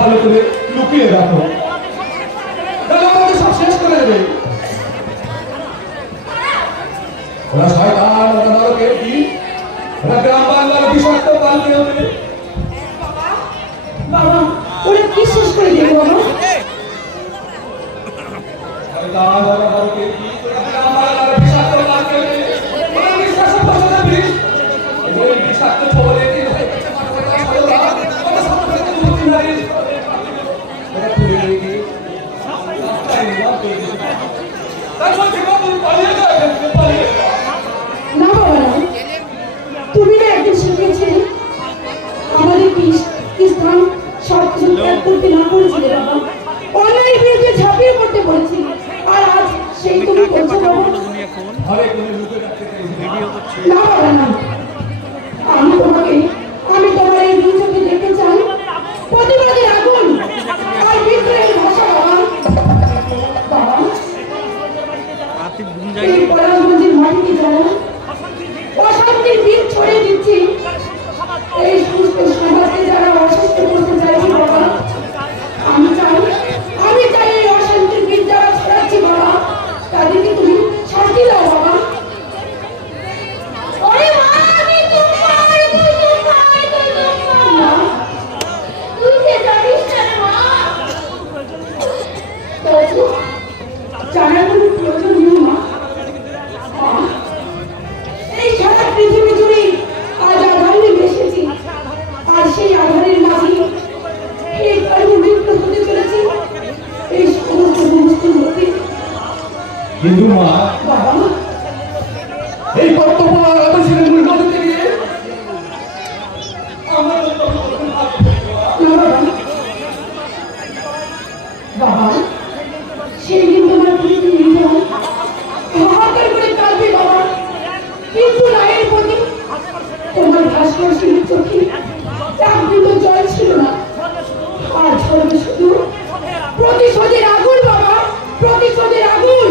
ভালো করে লুকিয়ে রাখো, তাহলে আমাদের সব শেষ করে দেবে। ওরা শয়তান, ওরা নরকের কি, ওরা গ্রাম বাংলার বিষাক্ত পালকে হবে। বাবা ওরা কি শেষ করে দেবে বাবা? শয়তান, ওরা নরকের কি, ওরা গ্রাম বাংলার বিষাক্ত পালকে হবে। ওরা বিশ্বাস করছে না বিষ, ওই বিষাক্ত ছবলে কি হয়? ওরা সবথেকে মুক্তি নাই। ওরা তুলে নিয়ে রাস্তায় নিয়ে তাই বলছি তুমি পালিয়ে যাও, পালিয়ে যাও। না বাবা না, তুমি না একদিন শিখিয়েছিলে আমাদের স্থান সব কিছু ত্যাগ করতে না করেছিলে বাবা, অন্যায়ের বিরুদ্ধে ঝাঁপিয়ে পড়তে বলেছিলে, আর আজ সেই তুমি করছো বাবা। না বাবা না, আমি তোমার এই দুই চোখে দেখতে চাই প্রতিবাদের আগুন আর বিদ্রোহের ভাষা বাবা। বাবা এই পরাজগঞ্জের মাটিতে যারা অশান্তির বীজ ছড়িয়ে দিচ্ছি, এই সুস্থ সমাজকে যারা অসুস্থ করতে চাইছে বাবা, আমি চাই এই অশান্তির বীজ যারা ছড়াচ্ছি বাবা, তাদেরকে তুমি শাস্তি দাও বাবা। জানার কোনো প্রয়োজন নেই মা, এই সারা পৃথিবী জুড়ে আজ আধার নিয়ে এসেছি, আর সেই আধারের মাঝে এই কর্মলিপ্ত হতে চলেছি এই সমস্ত বস্তুর মধ্যে। কিন্তু মা বাবা এই কর্তব্য আদর্শের মূল করতে গিয়ে আমার বাবা সেই দিন তোমার পৃথিবী নিয়ে যাও, হাহাকার করে কাঁদবে বাবা, কিন্তু রায়ের প্রতি তোমার ভাস্কর্যের চোখে চাকরিত জল ছিল না, আর ঝরবে শুধু প্রতিশোধের আগুন বাবা, প্রতিশোধের আগুন।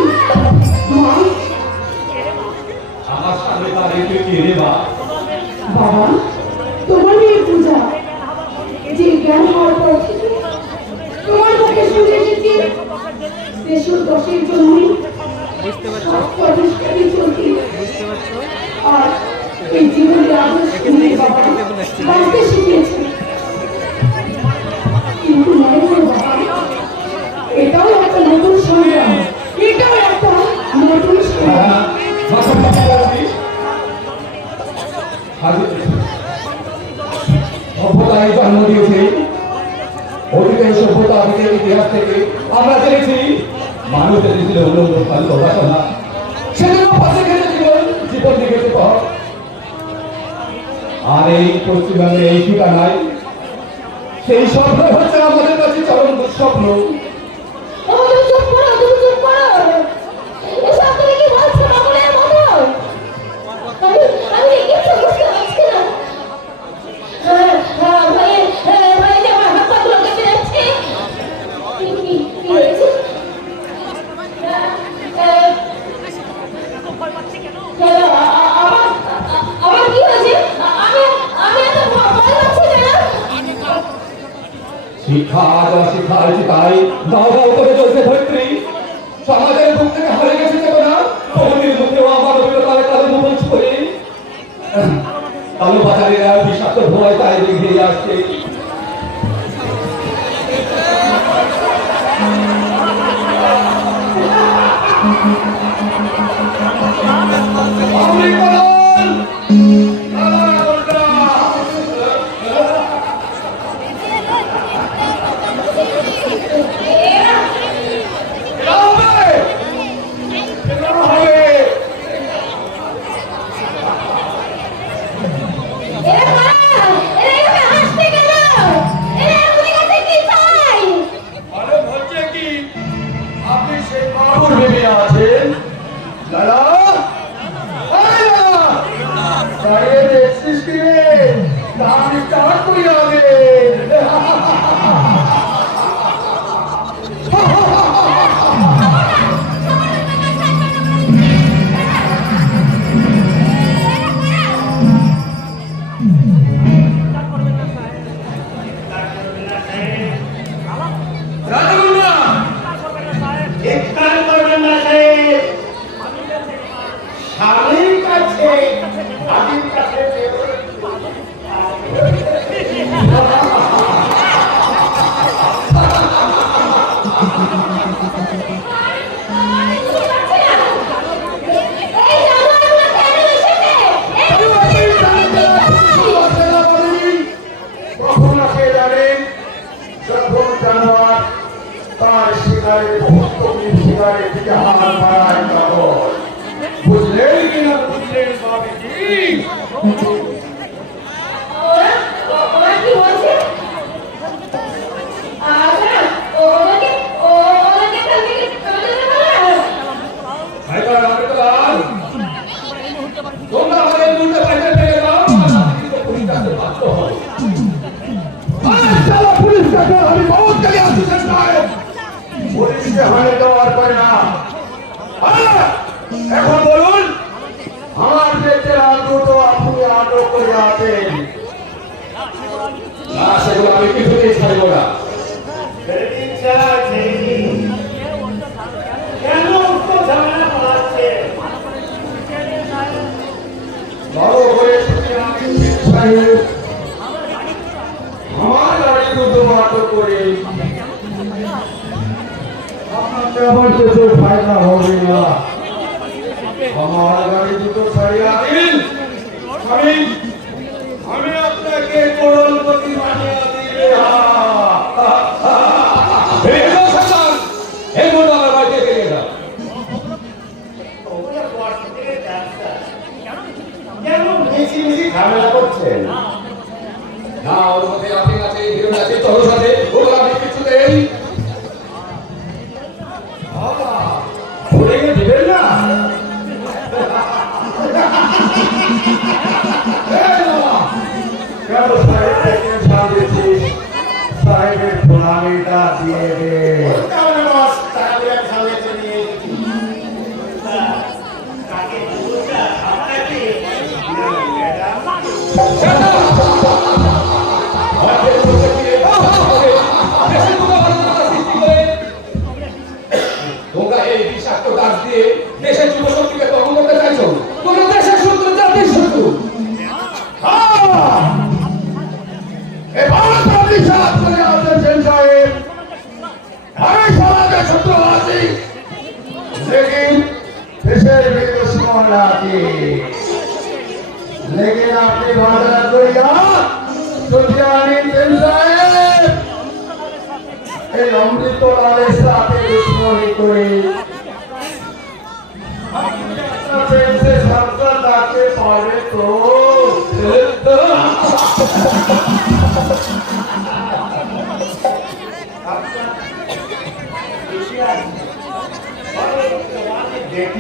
মা আমার সামনে দাঁড়িয়ে কে রে মা? বাবা তোমার মেয়ে পূজা, যে জ্ঞান হওয়ার পর থেকে তোমার মুখে শুনে এসেছি দেশের দশের জন্য সব প্রতিষ্ঠানে চলতে, আর এই জীবনের আদর্শ নিয়ে বাবা বাঁচতে শিখিয়েছে। কিন্তু মনে হয় বাবা এটাও একটা নতুন সংগ্রাম, এটাও একটা নতুন সংগ্রাম। সভ্যতায় জন্ম দিয়েছে, অতীতের সভ্যতা অতীতের ইতিহাস থেকে আমরা জেনেছি মানুষ জেনেছিল উপাসনা, সেজন্য পাশে খেটেছিল জীবন দিয়েছে। আর এই পশ্চিমবঙ্গের এই ঠিকানায় সেই স্বপ্ন হচ্ছে আমাদের কাছে চরম দুঃস্বপ্ন। তুমি চুপ করো, তুমি চুপ করো। এসব তুমি কি বলছো পাগলের মতো? আমি কিছু বুঝতে পারছি না। ভাই যে আমার হাত পাগুলো কেটে যাচ্ছে। কি হয়েছে? আমার কি হয়েছে? আমি এত ভয় পাচ্ছি কেন? শিক্ষা আজ অশিক্ষা হয়েছে তাই দাও দাও করে চলছে ধরিত্রী। সমাজের বুক থেকে হারিয়ে গেছে চেতনা। প্রগতির মুখেও আমার অভিজ্ঞতায় কালো মুখ ছড়ে কালো বাজারেরা বিষাক্ত ভয় তাই এগিয়ে আসছে। বুঝলেন কিনা বুঝলেন বাবুজি? ওরা কি বলছে? ওনাকে কালকে তোমরা আমাদের দুটো পাইতে পেরে দাও পুলিশ কাছে বাধ্য হয়। পুলিশ কাছে আমি বহুত জায়গায় আসছি সাহেব। পুলিশকে হয়ে দেওয়ার পরে না। এখন বলুন আমার ক্ষেত্রে দুটো আপনি আটক করে আছেন। সেগুলো আমি কিছুতেই ছাড়ব না। কেন উঠতে ঝামেলা করাচ্ছে? বড় করে সাহেব আমার গাড়ি দুটো আটক করে আপনাকে আমার কিছু ফায়দা হবে না। আমার গাড়ি দুটো ছাড়িয়ে দিন। আমি আপনাকে করোড়পতি বানিয়ে দিবে। এই মোটা আমার বাড়িতে গেলে না। কেন মিশি মিশি ঝামেলা করছেন? না ওর মধ্যে রাফিং আছে, হিরোইন আছে, তরস আছে, ওগুলো আমি কিছু দেই। ভুলে গিয়ে দিবেন না? কেন সাহেব থেকে সাজিয়েছিস? সাহেবের গোলামিটা দিয়ে দে। তাহলে বস টাকা দিয়ে খাওয়াতে নিয়ে এসেছি। তাকে দুটা আপনাকে তোমরা এই বিষাক্ত গাছ দিয়ে দেশের যুব শক্তিকে দমন করতে চাইছো। তোমরা দেশের শত্রু, জাতির শত্রু। এবার বিশ্বাস করে আসছেন সাহেব, আমি সমাজের শত্রু আছি, লেকিন দেশের দুশ্মন আছি। লেকিন আপনি বাধা করিয়া সুফিয়ান সাহেব এই অমৃতলালের সাথে দুশ্মনী করে সে সরকার ডাকতে পারে তো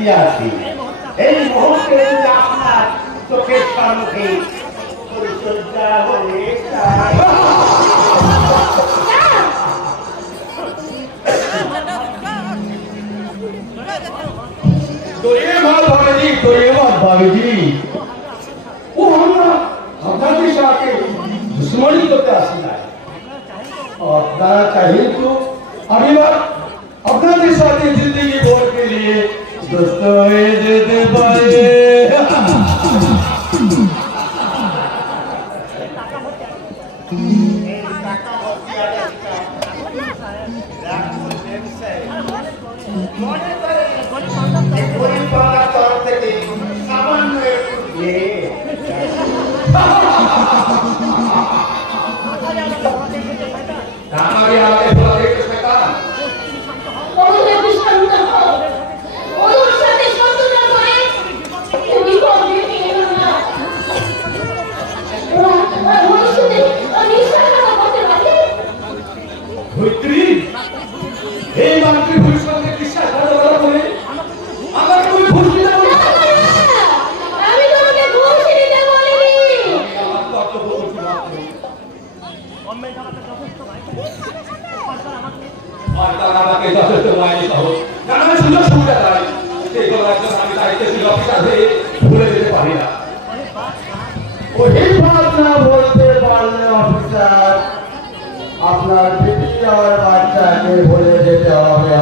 দাঁড়িয়ে আছি এই মুহূর্তে যদি আপনার চোখের সম্মুখে পরিচর্যা হয়ে যায়। তোরে মাল ভাবেজি, তোরে মাল ভাবেজি। ও আমরা আপনাদের সাথে দুশ্মনী করতে আসি না। আপনারা चाहिए तो अभी बार আপনাদের সাথে जिंदगी भर के लिए दोस्त হয়ে যেতে পারে। পরিবারের তরফ থেকে সামান্য একটু দিয়ে हमारी आते बोला देखो शैतान ওদের দুষ্কর্ম করো, ওদের সাথে শত্রুতা করে তুমি কবে নিয়ে না মনুষ্যদের নিঃশ্বাস করতে পারে। ধৈত্রী এই মানকে ভবিষ্যতে বিশ্বাস করতে বলা বলে আমার তুমি ভুল দিতে বলে আমি তোমাকে ঘুষ দিতে বলিনি। আমার কর্তব্য করছি মাত্র আর তার আমাকে যথেষ্ট মাইনে সহ নানা সুযোগ সুবিধা দেয় সেগুলো একজন আমি দায়িত্বশীল অফিসার হয়ে ভুলে যেতে পারি না। ওই ভাবনা বলতে পারলে অফিসার আপনার বিবি আর বাচ্চাকে বলে যেতে হবে।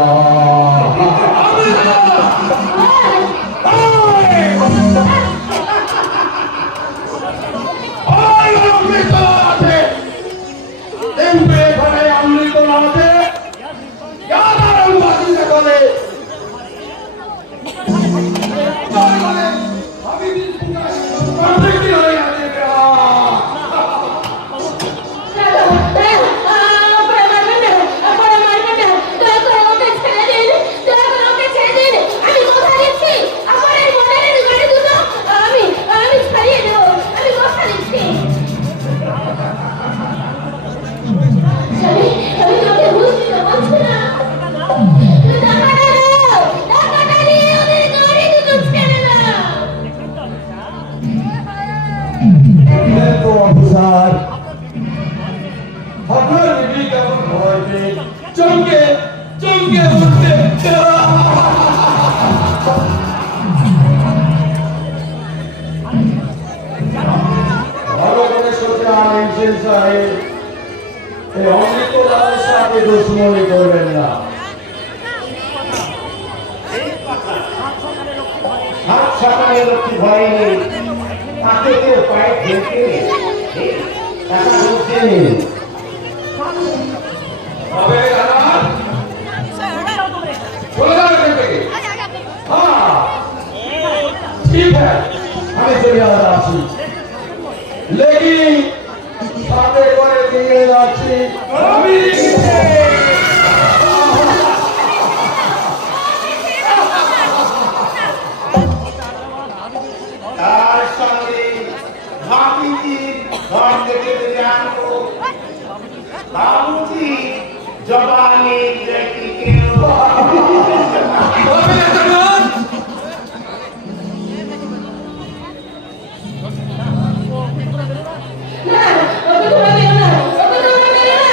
অফিসার আপনার বিবি কেমন হয়েছে চমকে চমকে উঠতে ভালো করে সোচান ইনসেন সাহেব এই অমৃত লালের সাথে দুশ্মনী করবেন না। হাত সকালে লক্ষ্মী ভয় নেই তাকে কেউ পায়ে ফেলতে টাকা ঢুকতে নেই। তবে জানান চলে যাও এখান থেকে। हाँ ठीक है हमें चले जाচ্ছি लेकिन সাথে করে দিয়ে যাচ্ছি আমি। তার সঙ্গে ভাবিজির ঘর থেকে জানবো বাবুজি জবানি দেখি কেউ তবে জানান না ওকে তোমরা মেরো না, ওকে তোমরা মেরো না,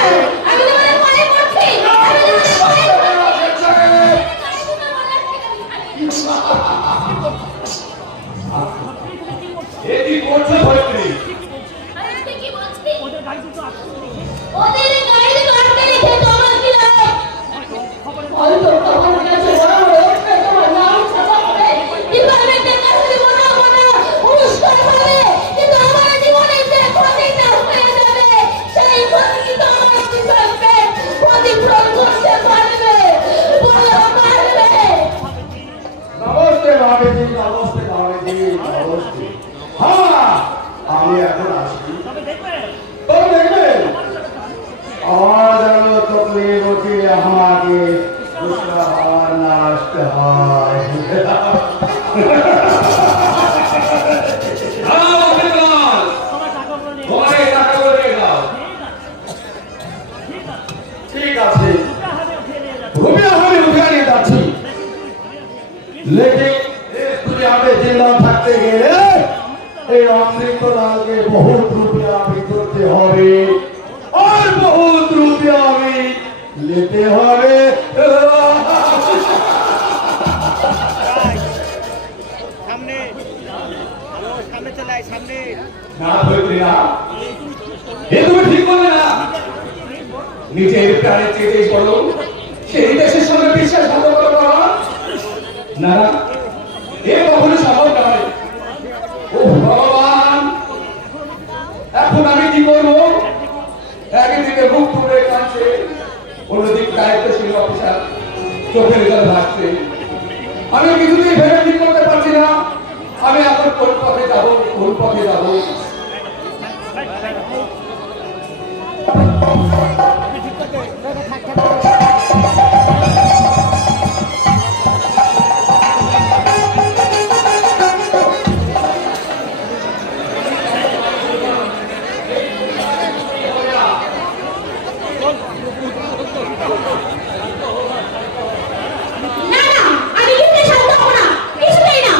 আমি তোমাদের ভয় করছি, আমি তোমাদের ভয় করছি। এ কি করছো ধরিত্রী? আরে কি বলছি? ওদের গাড়ি তো আটকে রেখে তোমার কি লাভ? হয়তো তোমার কাছে বড় বড় তোমার নাম ছাপা করে ডিপার্টমেন্টের কাছে দিব না অনুষ্ঠান হবে, কিন্তু আমার জীবনে যে ক্ষতিটা হয়ে যাবে সেই ক্ষতি তো আমার ডিপার্টমেন্ট ক্ষতিপূরণ করতে পারবে, বলো পারবে? নমস্তে ভাবিজি নমস্তে ভাবিজি নমস্তে। হ্যাঁ আমি এখন আসি তবে দেখবেন আমার যেন তকলিফ উঠে আমাকে दूसरा और नाश्त হয়। যাও অফিসার ঘরে টাকা করে দাও। ঠিক আছে রুবিয়া আমি উঠে নিয়ে যাচ্ছি লেকিন বহুত রূপে আমি করতে হবে, আর বহুত রূপে আমি নিতে হবে। সামনে সামনে চলে আয় সামনে। না ধরিত্রী না, এ তুমি ঠিক করলে না। নিজের প্রাণের চেয়ে বলো সেই দেশের সঙ্গে বিশ্বাসঘাতক করো না, না এ কখনো সম্ভব নয়। ও ভগবান, এখন আমি কি করবো? একদিকে মুখ তুলে কাঁদছে, অন্যদিকে দায়িত্বশীল অফিসার চোখের জল ভাসছে। আমি কিছুতেই ভেবে ঠিক করতে পারছি না আমি এখন কোন পথে যাবো, কোন পথে যাবো। না না, আমি কিছুতে শান্ত হব না, কিছুতেই না।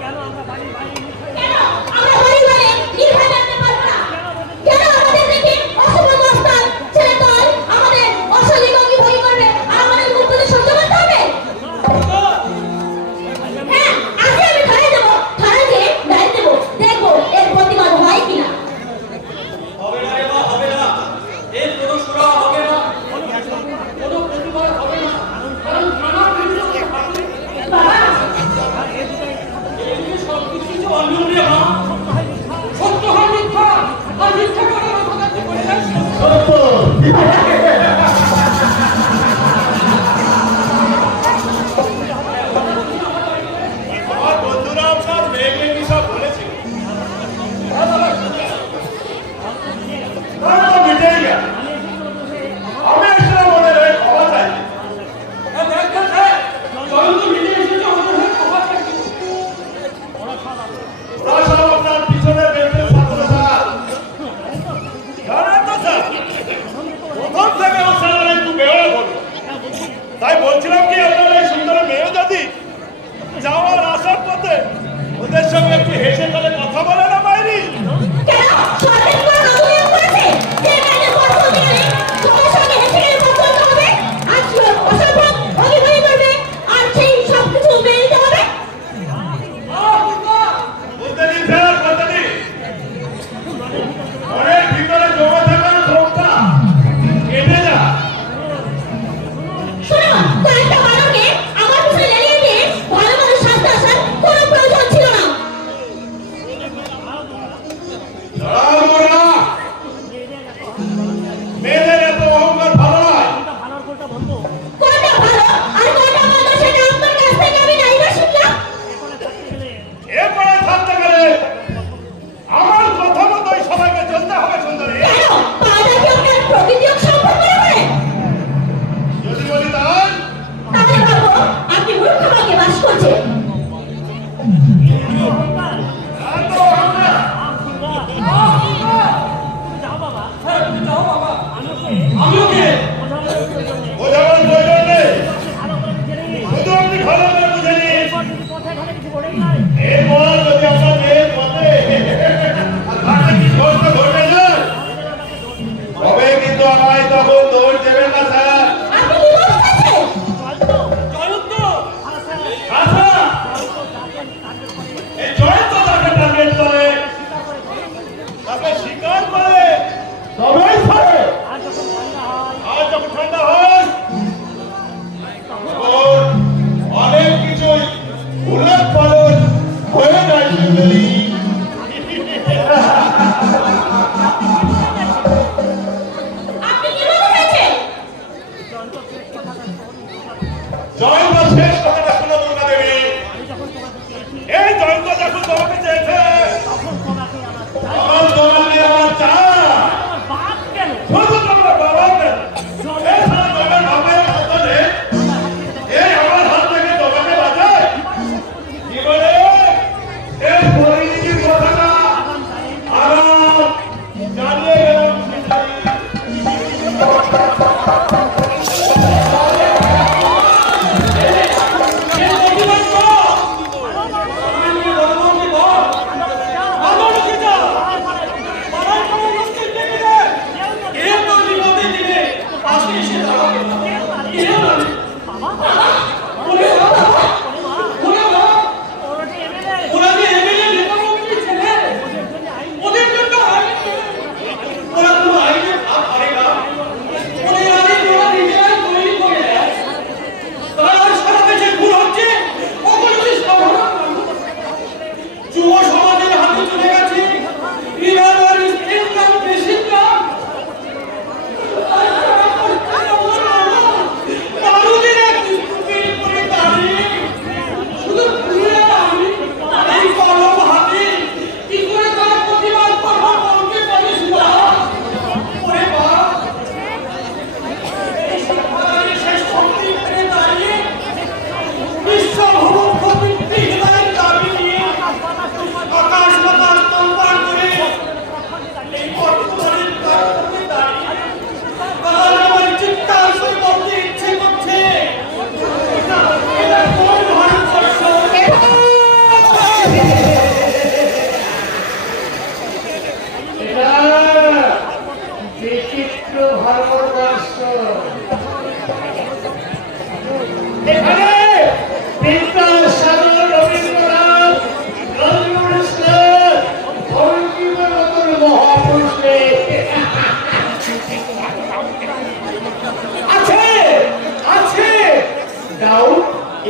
কেন আমরা পরিবারে নির্ভয় থাকতে পারবো না? কেন আমাদের দেখে অসম্মান অবস্থান ছেলে দল আমাদের অশালীন অঙ্গি ভঙ্গি করবে আর আমাদের মুখ বুজে সহ্য করতে হবে? হ্যাঁ, আজকে আমি থানায় যাবো, থানায় গিয়ে ডায়েরি দেবো, দেখবো এর প্রতিবাদ হয় কিনা। হবে না রে মা, হবে না। এর কোনো সুরা হবে না, কোনো প্রতিবাদ হবে না। কারণ থানার বিরুদ্ধে বাবা, এদিকে সবকিছু যে অনিয়ম রে মা। সত্য হয় মিথ্যা, আর মিথ্যা করে কথা কাছে বলে যাস। আমার বন্ধুরা আপনার মেয়েকে কি সব বলেছে? তারা তো মিটেই গেল। আমি আসলে মনে রে ক্ষমা চাই। চলো তো মিলে এসেছে, আমাদের হয়ে ক্ষমা চাইছি। ওরা সব আপনার পিছনে বেঁচে ছাত্র স্যার। জানেন তো স্যার, প্রথম থেকে ও স্যার একটু বেরোয় বলল। তাই বলছিলাম কি আপনার এই সুন্দর মেয়ে যদি যাওয়ার আসার পথে ওদের সঙ্গে একটু হেসে তাহলে কথা বলে না বাইরে। কেন সরকার কি কোনো নতুন নিয়ম করেছে যে মেয়েদের পথ চলতে গেলে তোমার সঙ্গে হেসে গেলে পথ চলতে হবে, আর অসম্ভব অভিনয় করবে আর সেই সব কিছু মেনে নিতে হবে? বলতে দিন স্যার, বলতে দিন। ঘরের ভিতরে জমে থাকা ক্ষোভটা কেটে যা। শোনো, কয়েকটা বালককে আমার পিছনে লেলিয়ে দিয়ে ভালো মানুষ সাজতে আসার কোনো প্রয়োজন ছিল না।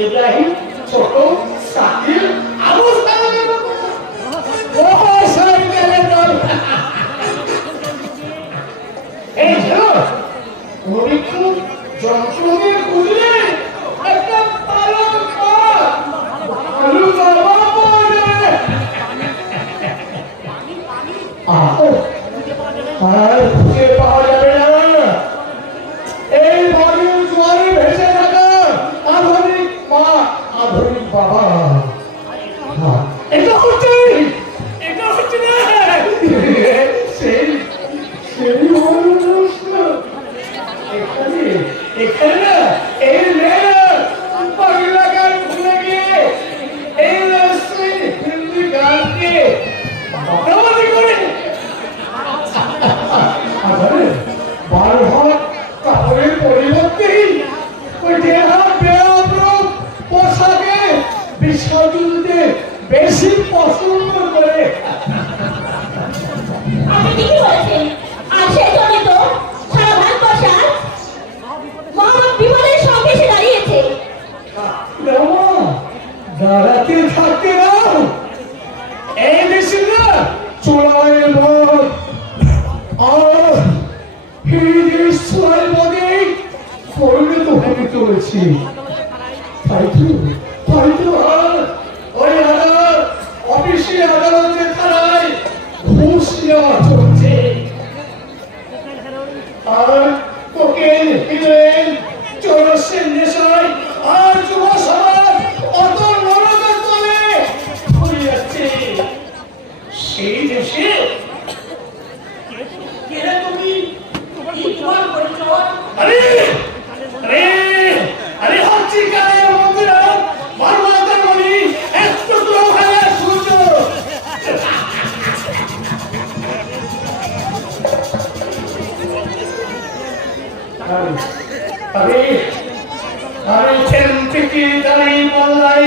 ইব্রাহিম ছোট সাকিব আবু সালামের ও সাইকেলের দল এই ছিল পরীক্ষা যন্ত্রকে খুঁজলে একটা পালন কর আলু বাবা বলে আর খুঁজে পাওয়া যাবে না এই বাড়ির জোয়ারে ভেসে থাকা আধুনিক মা আধুনিক বাবা এটা হচ্ছে না সেই সেই মানুষ এখানে এখানে না এই মেয়েরা পাগলা গান ভুলে গিয়ে এই রাস্তায় হিন্দি গানকে বাড়াবাড়ি করে বারো হাত কাপড়ের পরিবর্তে ওই দেহা বেআব্রত পোশাকে বিশ্বযুদ্ধে বেশি পছন্দ করে আপনি ঠিকই বলেছেন আর সেই জন্য তো সারা ভারতবর্ষ আজ মহামত বিপদের সঙ্গে এসে দাঁড়িয়েছে দাঁড়াতে থাকতে দাও এই দেশে না চোরাইয়ের ভোট আর এই দেশ চোরাই পদে পরিণত হতে চলেছি তাই তো আর ওই আদালত অফিসে আদালতে থানায় ঘুষ নেওয়া চলছে আর কোকেন হিরোইন চরসের নেশায় আর যুব সমাজ অত নরকের তলে ঘুরে যাচ্ছে সেই দেশে কে তুমি তোমার পরিচয় আরে আরে আরে হচ্ছে কারে বন্ধুরা মারমাতার বলি একটু তো ভালো শুনছো আরে আরে আরে খেলতে কি দাঁড়িয়ে বললাই